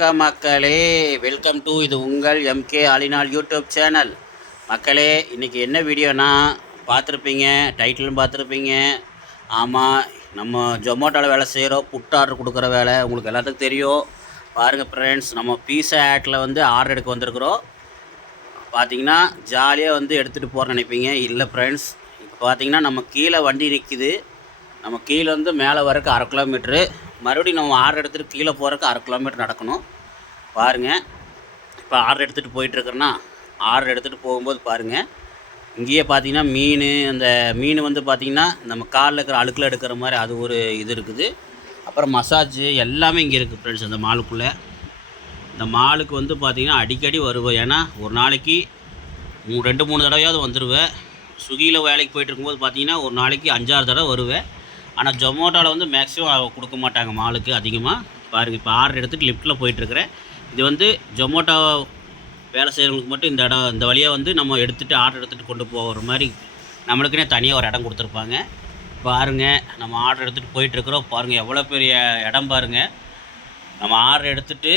வணக்கம் மக்களே. Welcome to இது உங்கள் எம்கே அலிநாள் யூடியூப் சேனல் மக்களே இன்றைக்கி என்ன வீடியோனா பார்த்துருப்பீங்க டைட்டிலும் பார்த்துருப்பீங்க ஆமாம் நம்ம ஜொமேட்டோவில் வேலை செய்கிறோம் புட் ஆர்டர் கொடுக்குற வேலை உங்களுக்கு எல்லாத்துக்கும் தெரியும். பாருங்கள் ஃப்ரெண்ட்ஸ் நம்ம பீஸா ஆட்டில் வந்து ஆர்டர் எடுக்க வந்திருக்கிறோம். பார்த்தீங்கன்னா ஜாலியாக வந்து எடுத்துகிட்டு போகிறேன்னு நினைப்பீங்க. இல்லை ஃப்ரெண்ட்ஸ் இப்போ பார்த்தீங்கன்னா நம்ம கீழே வண்டி நிற்கிது நம்ம கீழே வந்து மேலே வரக்கு அரை கிலோமீட்ரு மறுபடியும் நம்ம ஆர்டர் எடுத்துகிட்டு கீழே போகிறக்கு அரை கிலோமீட்டர் நடக்கணும். பாருங்கள் இப்போ ஆர்டர் எடுத்துகிட்டு போயிட்டுருக்குறேன்னா ஆர்டர் எடுத்துகிட்டு போகும்போது பாருங்கள் இங்கேயே பார்த்தீங்கன்னா மீன் அந்த மீன் வந்து பார்த்திங்கன்னா நம்ம காலில் இருக்கிற அழுக்கில் எடுக்கிற மாதிரி அது ஒரு இது இருக்குது. அப்புறம் மசாஜ் எல்லாமே இங்கே இருக்குது ஃப்ரெண்ட்ஸ் அந்த மாலுக்குள்ளே. இந்த மாலுக்கு வந்து பார்த்திங்கன்னா அடிக்கடி வருவேன். ஏன்னா ஒரு நாளைக்கு ரெண்டு மூணு தடவையாவது வந்துடுவேன் ஸ்விக்கியில் வேலைக்கு போயிட்டு இருக்கும்போது பார்த்தீங்கன்னா ஒரு நாளைக்கு அஞ்சாறு தடவை வருவேன். ஆனால் ஜொமோட்டோவில் வந்து மேக்ஸிமம் கொடுக்க மாட்டாங்க மாலுக்கு அதிகமாக பாருங்கள் இப்போ ஆர்டர் எடுத்துகிட்டு லிஃப்ட்டில் போயிட்டுருக்கிறேன் இது வந்து ஜொமேட்டோ வேலை செய்கிறவங்களுக்கு மட்டும் இந்த இடம் இந்த வழியாக வந்து நம்ம எடுத்துகிட்டு ஆர்டர் எடுத்துகிட்டு கொண்டு போகிற மாதிரி நம்மளுக்குனே தனியாக ஒரு இடம் கொடுத்துருப்பாங்க. பாருங்கள் நம்ம ஆர்டர் எடுத்துகிட்டு போயிட்டுருக்குறோம் பாருங்கள் எவ்வளோ பெரிய இடம் பாருங்கள் நம்ம ஆர்டர் எடுத்துகிட்டு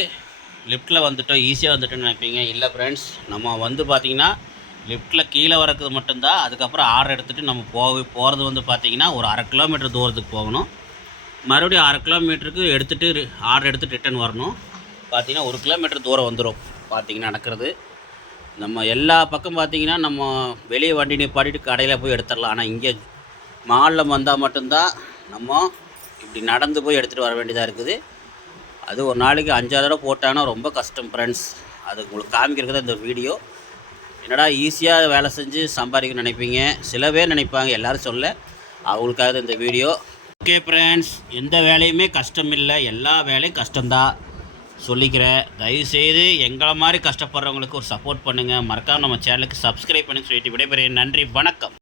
லிஃப்ட்டில் வந்துட்டோம் ஈஸியாக வந்துட்டோம்னு நினைப்பீங்க. இல்லை ஃப்ரெண்ட்ஸ் நம்ம வந்து பார்த்திங்கன்னா லிஃப்ட்டில் கீழே வரக்குது மட்டும்தான் அதுக்கப்புறம் ஆர்டர் எடுத்துகிட்டு நம்ம போக போகிறது வந்து பார்த்திங்கன்னா ஒரு அரை கிலோமீட்டர் தூரத்துக்கு போகணும். மறுபடியும் அரை கிலோமீட்டருக்கு எடுத்துகிட்டு ஆர்டர் எடுத்துகிட்டு ரிட்டர்ன் வரணும். பார்த்திங்கன்னா ஒரு கிலோமீட்டர் தூரம் வந்துடும் பார்த்திங்கன்னா நடக்கிறது. நம்ம எல்லா பக்கம் பார்த்திங்கன்னா நம்ம வெளியே வண்டி நிப்பாட்டிட்டு கடையில் போய் எடுத்துடலாம். ஆனால் இங்கே மாலில் வந்தால் மட்டும்தான் நம்ம இப்படி நடந்து போய் எடுத்துகிட்டு வர வேண்டியதாக இருக்குது. அது ஒரு நாளைக்கு அஞ்சாறு தடவை போட்டாங்கன்னா ரொம்ப கஷ்டம் ஃப்ரெண்ட்ஸ் அது உங்களுக்கு காமிக்கிறது தான் இந்த வீடியோ என்னடா ஈஸியாக வேலை செஞ்சு சம்பாதிக்கணும்னு நினைப்பீங்க? சில பேர் நினைப்பாங்க எல்லோரும் சொல்ல. அவங்களுக்காக இந்த வீடியோ ஓகே ஃப்ரெண்ட்ஸ் எந்த வேலையுமே கஷ்டம் இல்லை. எல்லா வேலையும் கஷ்டம்தான் சொல்லிக்கிறேன் தயவுசெய்து எங்களை மாதிரி கஷ்டப்படுறவங்களுக்கு ஒரு சப்போர்ட் பண்ணுங்கள் மறக்காமல் நம்ம சேனலுக்கு சப்ஸ்கிரைப் பண்ணி சொல்லிட்டு விடைபெறேன். நன்றி வணக்கம்.